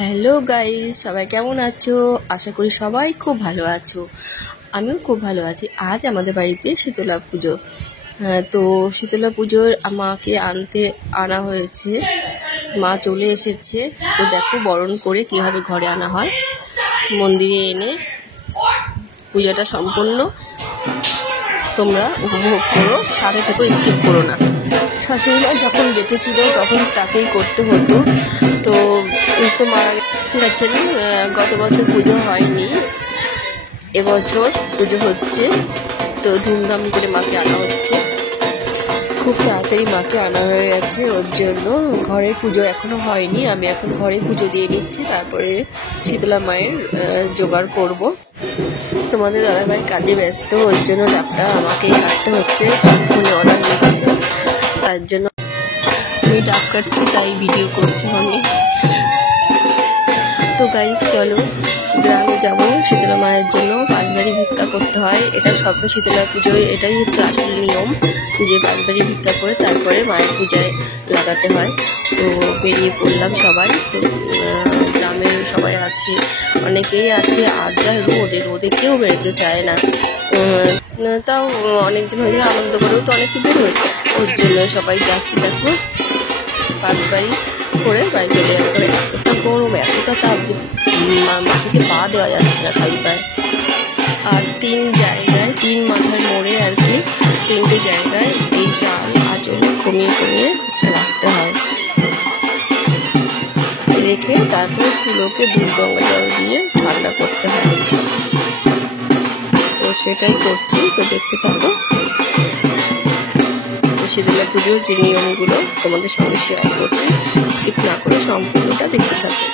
Hello guys, সবাই কেমন আছো? আশা করি সবাই খুব ভালো আছো। আমিও খুব ভালো আছি। আজ আমাদের বাড়িতে শীতলা পুজো। তো শীতলা পুজোর আমাকে আনা হয়েছে, মা চলে এসেছে। তো দেখো বরণ করে কিভাবে ঘরে আনা হয়। মন্দিরে এনে পুজোটা সম্পূর্ণ তোমরা উপভোগ করো, সাথে থেকেও স্কিপ করো না। শাশুড়িমা যখন বেঁচে ছিল তখন তাকেই করতে হতো, তো মারা গেছেন। গত বছর পুজো হয়নি, এবছর পুজো হচ্ছে। তো ধুমধাম করে মাকে আনা হচ্ছে। খুব তাড়াতাড়ি মাকে আনা হয়ে গেছে, ওর জন্য ঘরের পুজো এখনো হয়নি। আমি এখন ঘরে পুজো দিয়ে নিচ্ছি, তারপরে শীতলা মায়ের জোগাড় করব। তোমাদের দাদাভাই কাজে ব্যস্ত, ওর জন্য ডাবটা আমাকেই কাটতে হচ্ছে, ফোনে অর্ডার নিচ্ছে। তার জন্য আমি ডাব কাটছি, তাই ভিডিও করছি আমি। তো গাইস চলো গ্রামে যাবো শীতলা মায়ের জন্য। পাঁচবাড়ি ভিক্ষা করতে হয়, এটা সব শীতলা পুজোয় এটাই হচ্ছে আসল নিয়ম, যে পাঁচবাড়ি ভিক্ষা করে তারপরে মায়ের পূজায় লাগাতে হয়। তো বেরিয়ে পড়লাম সবাই। তো গ্রামের সবাই আছে, অনেকেই আছে। আর যা রোদে কেউ বেরোতে চায় না। তাও অনেকদিন হয়ে যায়, আনন্দ করেও তো অনেকে বেরোয়, ওর জন্য সবাই যাচ্ছে। দেখো পাঁচবাড়ি করে বাড়ি চলে যাবে। এতটা গরম, এতটা তাপ যে মাটিতে পা দেওয়া যাচ্ছে না খালি পায়ে। আর তিন মাথার মোড়ে আর কি, 3টে জায়গায় এই চাল আঁচল কমিয়ে রাখতে হয়। রেখে তারপর ফুলকে দুধ গঙ্গা জল দিয়ে ঠান্ডা করতে হয়। তো সেটাই করছি, তো দেখতে থাকো। শীতলা পুজোর যে নিয়মগুলো তোমাদের সঙ্গে শেয়ার করছি, স্কিপ না করে সম্পূর্ণটা দেখতে থাকো।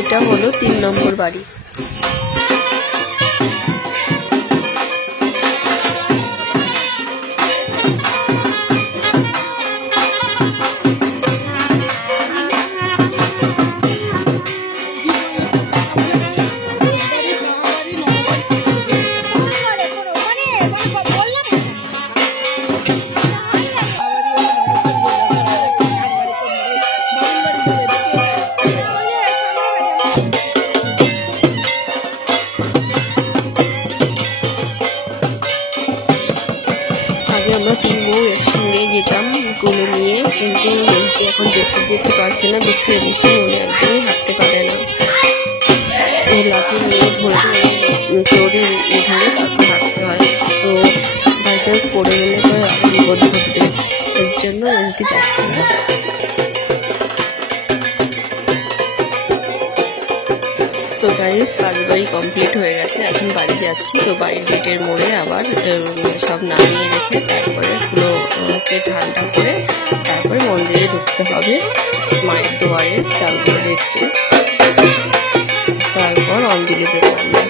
এটা হলো 3 নম্বর বাড়ি। আমরা 3 বউ একসঙ্গে যেতাম কুলো নিয়ে, কিন্তু এখন যেতে পারছে না, দুঃখের বিষয়। উনি একদমই হাঁটতে পারে না, লাঠি নিয়ে ধরে তারপর হাঁটতে হয়। তো বাই চান্স পড়ে গেলে পরে আবার বিপদ ঘটবে, এর জন্য এসকে যাচ্ছে না। তো গাইস পাঁচবাড়ি কমপ্লিট হয়ে গেছে, এখন বাড়ি যাচ্ছি। তো বাড়ির গেটের মোড়ে আবার সব নামিয়ে রেখে তারপরে ফুলকে ঠান্ডা করে তারপরে মন্দিরে ঢুকতে হবে। মায়ের দুয়ারে চালগুলো রেখে তারপর অঞ্জলি দেবো আমরা।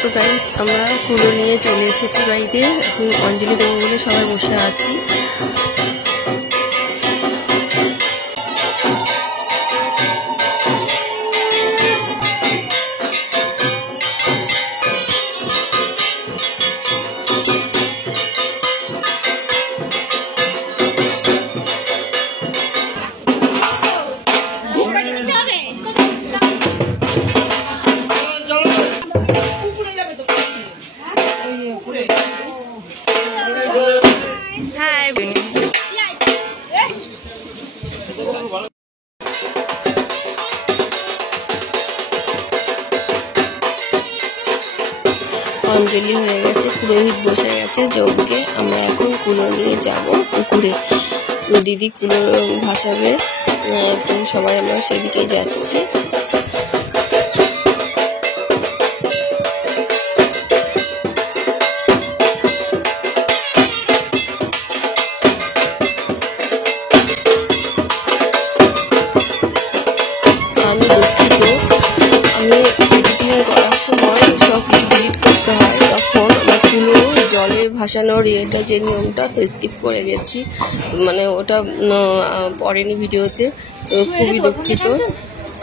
তো গাইস আমরা কুলো নিয়ে চলে এসেছি বাড়িতে, এখন অঞ্জলি দেবো বলে সবাই বসে আছি। Hi. অঞ্জলি হয়ে গেছে, পুরোহিত বসে গেছে যজ্ঞে। আমরা এখন কুলো নিয়ে যাব পুকুরে, দিদি কুলো ভাসাবে, তো সবাই আমরা সেদিকেই যাচ্ছি। আমি দুঃখিত, আমি এডিটিং করার সময় সব কিছু ডিলিট করতে হয়, তখন আমার কুলো জলে ভাসানোর এটা যে নিয়মটা তো স্কিপ করে গেছি, মানে ওটা পড়েনি ভিডিওতে, তো খুবই দুঃখিত।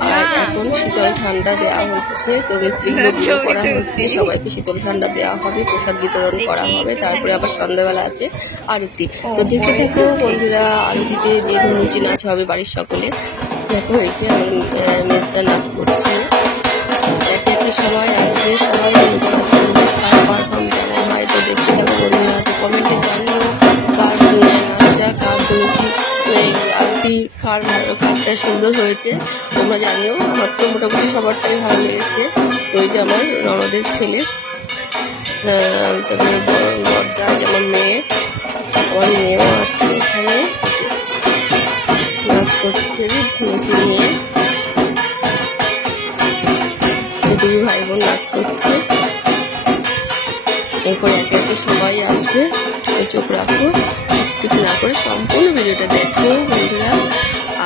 আর এখন শীতল ঠান্ডা দেওয়া হচ্ছে, তো মিষ্টিগুলো গুঁড়ো করা হচ্ছে, সবাইকে শীতল ঠান্ডা দেওয়া হবে, প্রসাদ বিতরণ করা হবে, তারপরে আবার সন্ধ্যাবেলা আছে আরতি। তো দেখতে থাকো বন্ধুরা, আরতিতে যে ধনুচি নাচ হবে বাড়ির সকলে দেখা হয়েছে, এবং মেজদা নাচ করছে। একে একে সবাই আসবে, সবাই ধনুচি নাচ করবে, কার পারফর্ম কেমন হয় তো দেখতে থাকো বন্ধুরা। তো কমেন্টে জানিও কার নাচটা, কার ধনুচি আরতি কারটা সুন্দর হয়েছে তোমরা জানিও। আমার তো মোটামুটি সবারটাই ভালো লেগেছে। ওই যে আমার ননদের ছেলে, তারপরে বড়দা যেমন মেয়ে, আমার মেয়েও আছে এখানে, নাচ করছে ধনুচি নিয়ে, দুই ভাই বোন নাচ করছে। এরপর একে একে সবাই আসবে, চোখ রাখো, স্কিপ না করে সম্পূর্ণ ভিডিওটা দেখো বন্ধুরা।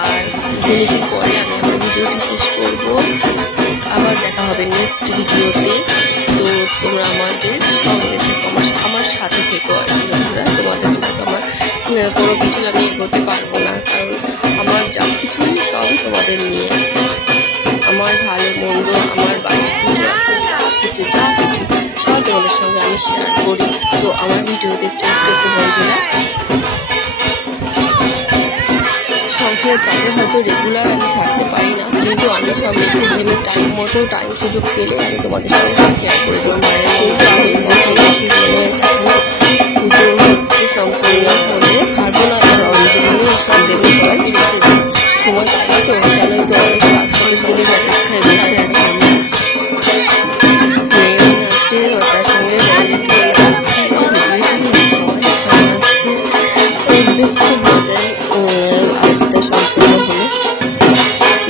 আর ধনুচির পরে আমি আমার ভিডিওটি শেষ করব, আবার দেখা হবে নেক্সট ভিডিওতে। তো তোমরা আমাদের সঙ্গে থেকো, আমার সাথে থেকো আর কি বন্ধুরা। তোমাদের ছাড়া তো আমার কোনো কিছুই আমি এগোতে পারবো না, কারণ আমার যা কিছুই সবই তোমাদের নিয়ে, আমার ভালো মন্দ, আমার বাড়ির পুজো আছে, যা কিছু সব তোমাদের সঙ্গে আমি শেয়ার করি। তো আমার ভিডিওতে চোখ রেখে বন্ধুরা, সংসারের চাপে হয়তো রেগুলার আমি ছাড়তে পারি না, কিন্তু আমি সব রেখে দিলে টাইম মতো টাইম সুযোগ পেলে আমি তোমাদের সঙ্গে সব শেয়ার করে দেবো। কিন্তু আমি পুজো হচ্ছে সম্পূর্ণ হলে ছাড়বো না, আমার অঞ্জলি সব দেবো, সবাইকে রেখে দিই। সময় পাবো তো জানোই তো, অনেক কাজ করে স্কুলের অপেক্ষায় বসে আছি আমি। মেয়েও নাচছে, তার সঙ্গে বেশ খুব মজায় আরতিটা সম্পূর্ণ হলো।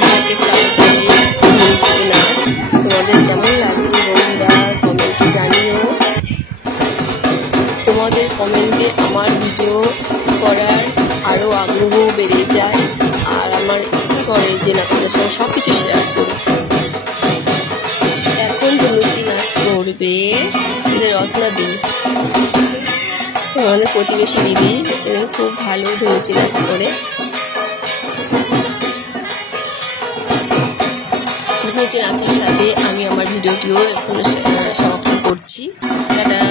ঢাকের তালে তালে ধনুচি নাচ তোমাদের কেমন লাগছে বন্ধুরা কমেন্টে জানিও। তোমাদের কমেন্টে আমার ভিডিও করার আরও আগ্রহ বেড়ে যায়, আর আমার ইচ্ছা করে যে না তোমাদের সঙ্গে সব কিছু শেয়ার করি। এখন ধনুচি নাচ করবে রত্না দি, আমাদের প্রতিবেশী দিদি, খুব ভালো ধনুচি নাচ করে। ধনুচি নাচের সাথে আমি আমার ভিডিওটিও এখন সমাপ্ত করছি। টাটা।